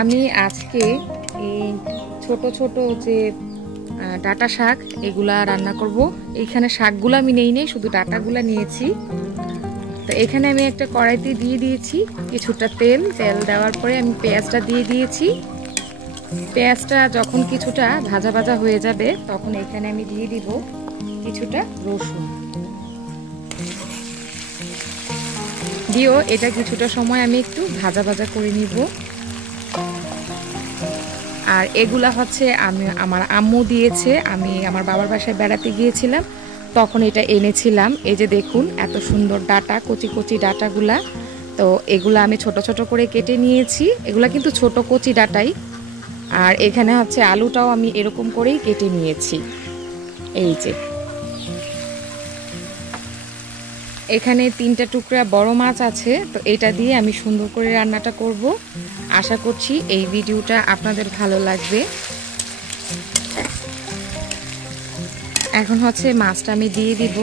আমি আজকে এই ছোট ছোট যে ডাটা শাক এগুলা রান্না করব। এইখানে শাকগুলো আমি নেই নেই, শুধু ডাটাগুলা নিয়েছি। তো এখানে আমি একটা কড়াইতে দিয়ে দিয়েছি কিছুটা তেল। তেল দেওয়ার পরে আমি পেঁয়াজটা দিয়ে দিয়েছি। পেঁয়াজটা যখন কিছুটা ভাজা ভাজা হয়ে যাবে তখন এখানে আমি দিয়ে দিব কিছুটা রসুন। দিও এটা কিছুটা সময় আমি একটু ভাজা ভাজা করে নিব। আর এগুলা হচ্ছে আমার আম্মু দিয়েছে। আমি আমার বাবার বাসায় বেড়াতে গিয়েছিলাম, তখন এটা এনেছিলাম। এই যে দেখুন এত সুন্দর ডাটা, কচি কচি ডাটাগুলা। তো এগুলা আমি ছোট ছোট করে কেটে নিয়েছি। এগুলা কিন্তু ছোট কচি ডাটাই। আর এখানে হচ্ছে আলুটাও আমি এরকম করেই কেটে নিয়েছি। এই যে এখানে 3টা টুকরা বড় মাছ আছে। তো এটা দিয়ে আমি সুন্দর করে রান্নাটা করব। আশা করছি এই ভিডিওটা আপনাদের ভালো লাগবে। এখন হচ্ছে মাছটা আমি দিয়ে দিব।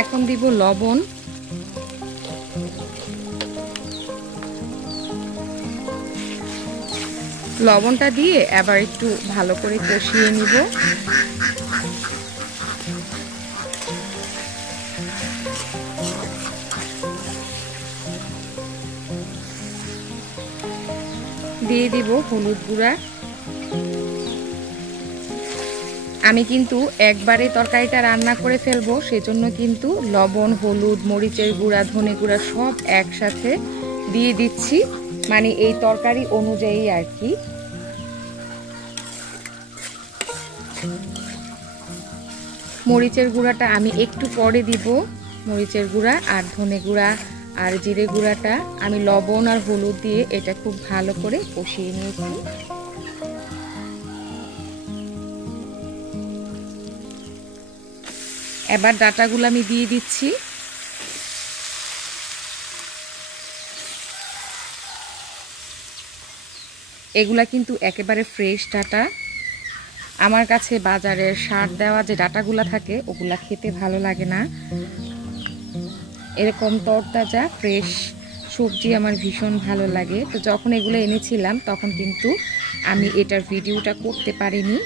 এখন দিব লবণ। লবণটা দিয়ে আবার একটু ভালো করে কষিয়ে নিব। দিয়ে দিব হলুদ গুঁড়া। আমি কিন্তু একবারে তরকারিটা রান্না করে ফেলবো, সেজন্য কিন্তু লবণ, হলুদ, মরিচের গুঁড়া, ধনে গুঁড়া সব একসাথে দিয়ে দিচ্ছি, মানে এই তরকারি অনুযায়ী আর কি। মরিচের গুঁড়াটা আমি একটু পরে দিব। মরিচের গুঁড়া আর ধনে গুঁড়া আর জিরে গুঁড়াটা আমি লবণ আর হলুদ দিয়ে এটা খুব ভালো করে কষিয়ে নিয়েছি। এবার ডাটাগুলো আমি দিয়ে দিচ্ছি। এগুলা কিন্তু একেবারে ফ্রেশ ডাটা। আমার কাছে বাজারের সার দেওয়া যে ডাটাগুলা থাকে ওগুলা খেতে ভালো লাগে না। এরকম তরতাজা ফ্রেশ সবজি আমার ভীষণ ভালো লাগে। তো যখন এগুলো এনেছিলাম তখন কিন্তু আমি এটার ভিডিওটা করতে পারিনি।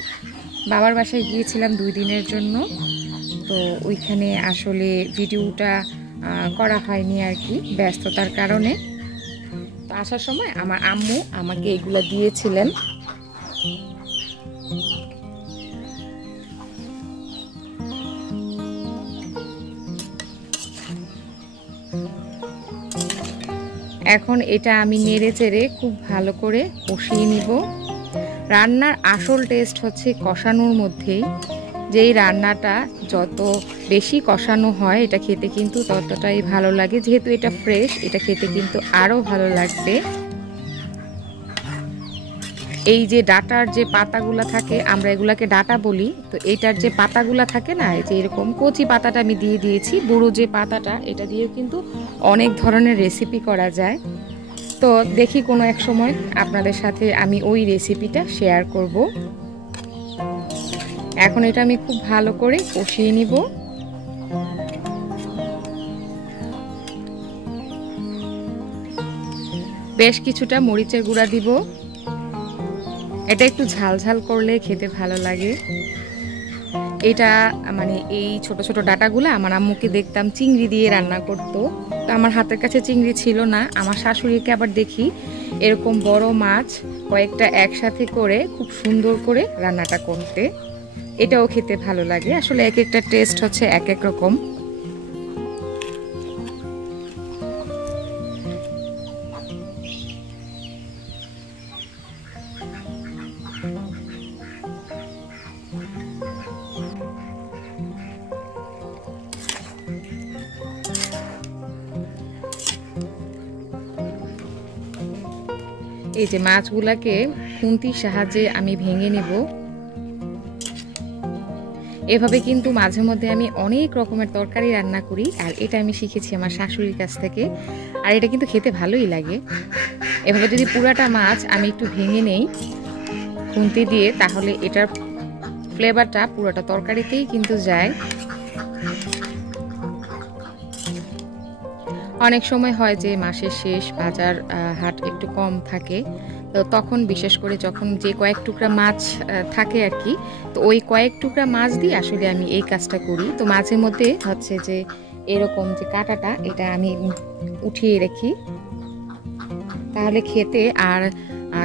বাবার বাসায় গিয়েছিলাম 2 দিনের জন্য, তো ওইখানে আসলে ভিডিওটা করা হয়নি আর কি, ব্যস্ততার কারণে। তো আসার সময় আমার আম্মু আমাকে এগুলো দিয়েছিলেন। এখন এটা আমি নেড়ে চেড়ে খুব ভালো করে কষিয়ে নিব। রান্নার আসল টেস্ট হচ্ছে কষানোর মধ্যেই। যেই রান্নাটা যত বেশি কষানো হয় এটা খেতে কিন্তু ততটাই ভালো লাগে। যেহেতু এটা ফ্রেশ, এটা খেতে কিন্তু আরও ভালো লাগবে। এই যে ডাটার যে পাতাগুলা থাকে, আমরা এগুলাকে ডাটা বলি। তো এইটার যে পাতাগুলা থাকে না, এই যে এরকম কচি পাতাটা আমি দিয়ে দিয়েছি। বুড়ো যে পাতাটা, এটা দিয়ে কিন্তু অনেক ধরনের রেসিপি করা যায়। তো দেখি কোনো এক সময় আপনাদের সাথে আমি ওই রেসিপিটা শেয়ার করব। এখন এটা আমি খুব ভালো করে কষিয়ে নিব। বেশ কিছুটা মরিচের গুঁড়া দিব। এটা একটু ঝাল ঝাল করলে খেতে ভালো লাগে। এটা মানে এই ছোট ছোট ডাটাগুলো আমার আম্মুকে দেখতাম চিংড়ি দিয়ে রান্না করতো। তো আমার হাতের কাছে চিংড়ি ছিল না, আমার শাশুড়িকে আবার দেখি এরকম বড় মাছ কয়েকটা একসাথে করে খুব সুন্দর করে রান্নাটা করতে। এটাও খেতে ভালো লাগে। আসলে এক একটা টেস্ট হচ্ছে এক এক রকম। এই যে মাছগুলাকে খুন্তির সাহায্যে আমি ভেঙে নেব। এভাবে কিন্তু মাঝে মধ্যে আমি অনেক রকমের তরকারি রান্না করি, আর এটা আমি শিখেছি আমার শাশুড়ির কাছ থেকে। আর এটা কিন্তু খেতে ভালোই লাগে। এভাবে যদি পুরাটা মাছ আমি একটু ভেঙে নেই খুন্তি দিয়ে, তাহলে এটার ফ্লেভারটা পুরোটা তরকারিতেই কিন্তু যায়। অনেক সময় হয় যে মাসের শেষ, বাজার হাট একটু কম থাকে, তো তখন বিশেষ করে যখন যে কয়েক টুকরা মাছ থাকে আর কি, তো ওই কয়েক টুকরা মাছ দিয়ে আসলে আমি এই কাজটা করি। তো মাঝে মধ্যে হচ্ছে যে এরকম যে কাঁটাটা এটা আমি উঠিয়ে রাখি, তাহলে খেতে আর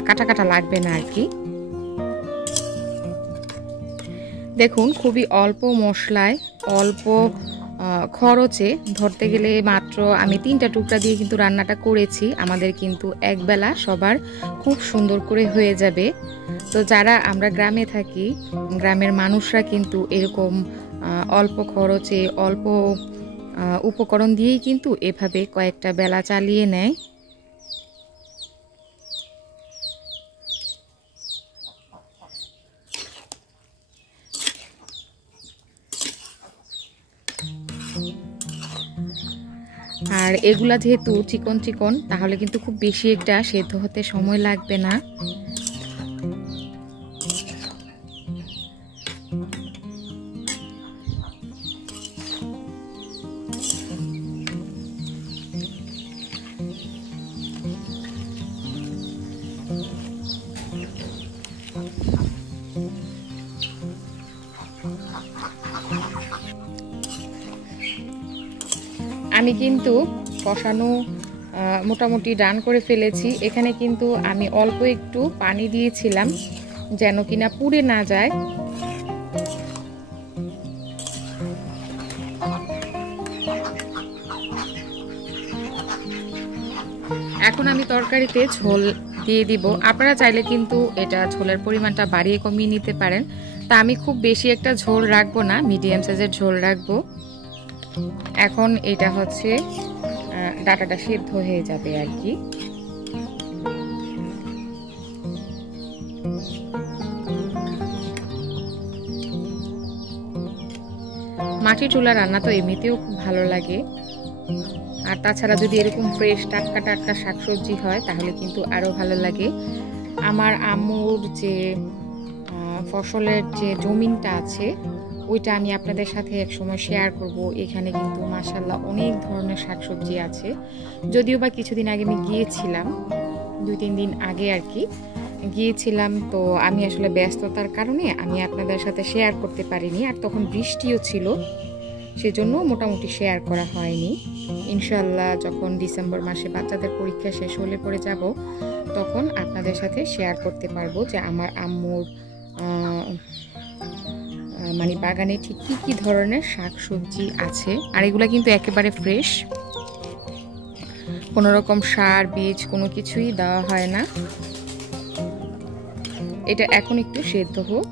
কাটা কাটা লাগবে না আর কি। দেখুন খুবই অল্প মশলায় অল্প খরচে, ধরতে গেলে মাত্র আমি 3টা টুকরা দিয়ে কিন্তু রান্নাটা করেছি। আমাদের কিন্তু একবেলা সবার খুব সুন্দর করে হয়ে যাবে। তো যারা আমরা গ্রামে থাকি, গ্রামের মানুষরা কিন্তু এরকম অল্প খরচে অল্প উপকরণ দিয়েই কিন্তু এভাবে কয়েকটা বেলা চালিয়ে নেয়। আর এগুলা যেহেতু চিকন চিকন, তাহলে কিন্তু খুব বেশি একটা সেদ্ধ হতে সময় লাগবে না। আমি কিন্তু কষানো মোটামুটি ডান করে ফেলেছি। এখানে কিন্তু আমি অল্প একটু পানি দিয়েছিলাম যেন কিনা পুড়ে না যায়। এখন আমি তরকারিতে ঝোল দিয়ে দিব। আপনারা চাইলে কিন্তু এটা ঝোলের পরিমাণটা বাড়িয়ে কমিয়ে নিতে পারেন। তা আমি খুব বেশি একটা ঝোল রাখবো না, মিডিয়াম সাইজের ঝোল রাখবো। এখন এটা হচ্ছে ডাটাটা সিদ্ধ হয়ে যাবে আর কি। মাটির চুলা রান্না তো এমনিতেও খুব ভালো লাগে, আর তাছাড়া যদি এরকম ফ্রেশ টাটকা টাটকা শাকসবজি হয় তাহলে কিন্তু আরো ভালো লাগে। আমার আম্মুর যে ফসলের যে জমিনটা আছে ওইটা আমি আপনাদের সাথে একসময় শেয়ার করব। এখানে কিন্তু মাশাআল্লাহ অনেক ধরনের শাকসবজি আছে। যদিও বা কিছুদিন আগে আমি গিয়েছিলাম, 2-3 দিন আগে আর কি গিয়েছিলাম, তো আমি আসলে ব্যস্ততার কারণে আমি আপনাদের সাথে শেয়ার করতে পারিনি। আর তখন বৃষ্টিও ছিল, সেজন্য মোটামুটি শেয়ার করা হয়নি। ইনশাআল্লাহ যখন ডিসেম্বর মাসে বাচ্চাদের পরীক্ষা শেষ হলে পরে যাব, তখন আপনাদের সাথে শেয়ার করতে পারবো যে আমার আম্মুর মানে বাগানে ঠিক কী কী ধরনের শাকসবজি আছে। আর এগুলা কিন্তু একেবারে ফ্রেশ, কোনো রকম সার বীজ কোনো কিছুই দেওয়া হয় না। এটা এখন একটু সেদ্ধ হোক।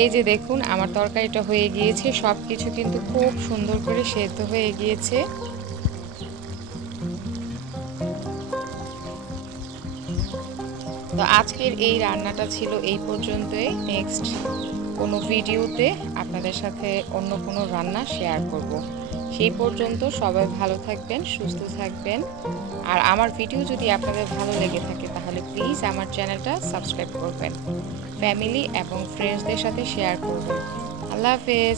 এই যে দেখুন আমার তরকারিটা হয়ে গিয়েছে, সব কিছু কিন্তু খুব সুন্দর করে সেদ্ধ হয়ে গিয়েছে। তো আজকের এই রান্নাটা ছিল এই পর্যন্তই। নেক্সট কোনো ভিডিওতে আপনাদের সাথে অন্য কোনো রান্না শেয়ার করব। সেই পর্যন্ত সবাই ভালো থাকবেন, সুস্থ থাকবেন। আর আমার ভিডিও যদি আপনাদের ভালো লেগে থাকে তাহলে প্লিজ আমার চ্যানেলটা সাবস্ক্রাইব করবেন, ফ্যামিলি এবং ফ্রেন্ডসদের সাথে শেয়ার করবেন। আল্লাহ হাফেজ।